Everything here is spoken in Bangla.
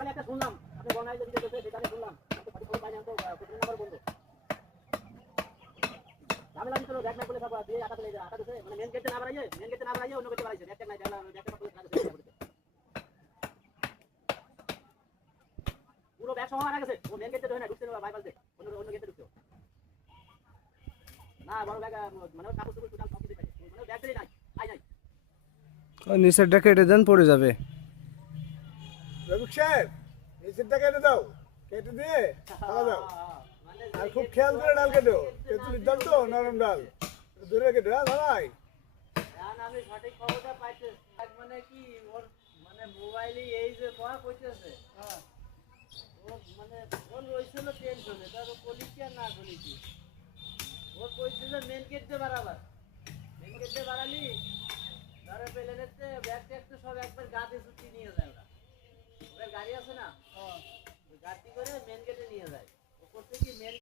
সকালে একটা শুনলাম আপনি বনাই যদি যেতে সেখানে শুনলাম তো সঠিক খবর পাইনি তো 15 নম্বর বন্ধ ঝামেলা দিছিল ব্যাগ না বলে সব দিয়ে আটা চলে যায় আটা দিছে মানে মেন গেটে না বাড়াইয়ে অন্য গেটে বাড়াইছে ব্যাগ নাই ব্যাগটা পুরো কাজ হয়ে গেছে পুরো ব্যাগ সহ হারা গেছে ও মেন গেটে ধরে না ঢুকছে না বাইপাস দিয়ে অন্য গেটে ঢুকছে না বড় ব্যাগ মানে কাপড় টুকু টোটাল সব কিছু পাইছে মানে ব্যাগটাই নাই আই নাই নিচেরটা কেটে দেন পড়ে যাবে। রবিক সাহেব নিচেরটা কেটে দাও, কেটে দিয়ে খাওয়া দাও। আর খুব খেয়াল করে ডাল কেটো, তেঁতুলির ডাল তো নরম ডাল, দূরে কেটে ভাই। আমি সঠিক খবরটা পাইতে মানে কি ওর মানে মোবাইলে এই যে পড়া কইতেছে ও মানে ওর রইছিল টেনশনে তার কলিকি আর না কলিকি ওর কইছে যে মেন গেট দিয়ে বাড়াবার মেন গেট দিয়ে বাড়ালি ধরে পেলে নিতে ব্যাগ ট্যাগ তো সব একবার গাড়ি ছুটি নিয়ে যায় ওরা ওদের গাড়ি আছে না ওই গাড়ি করে মেন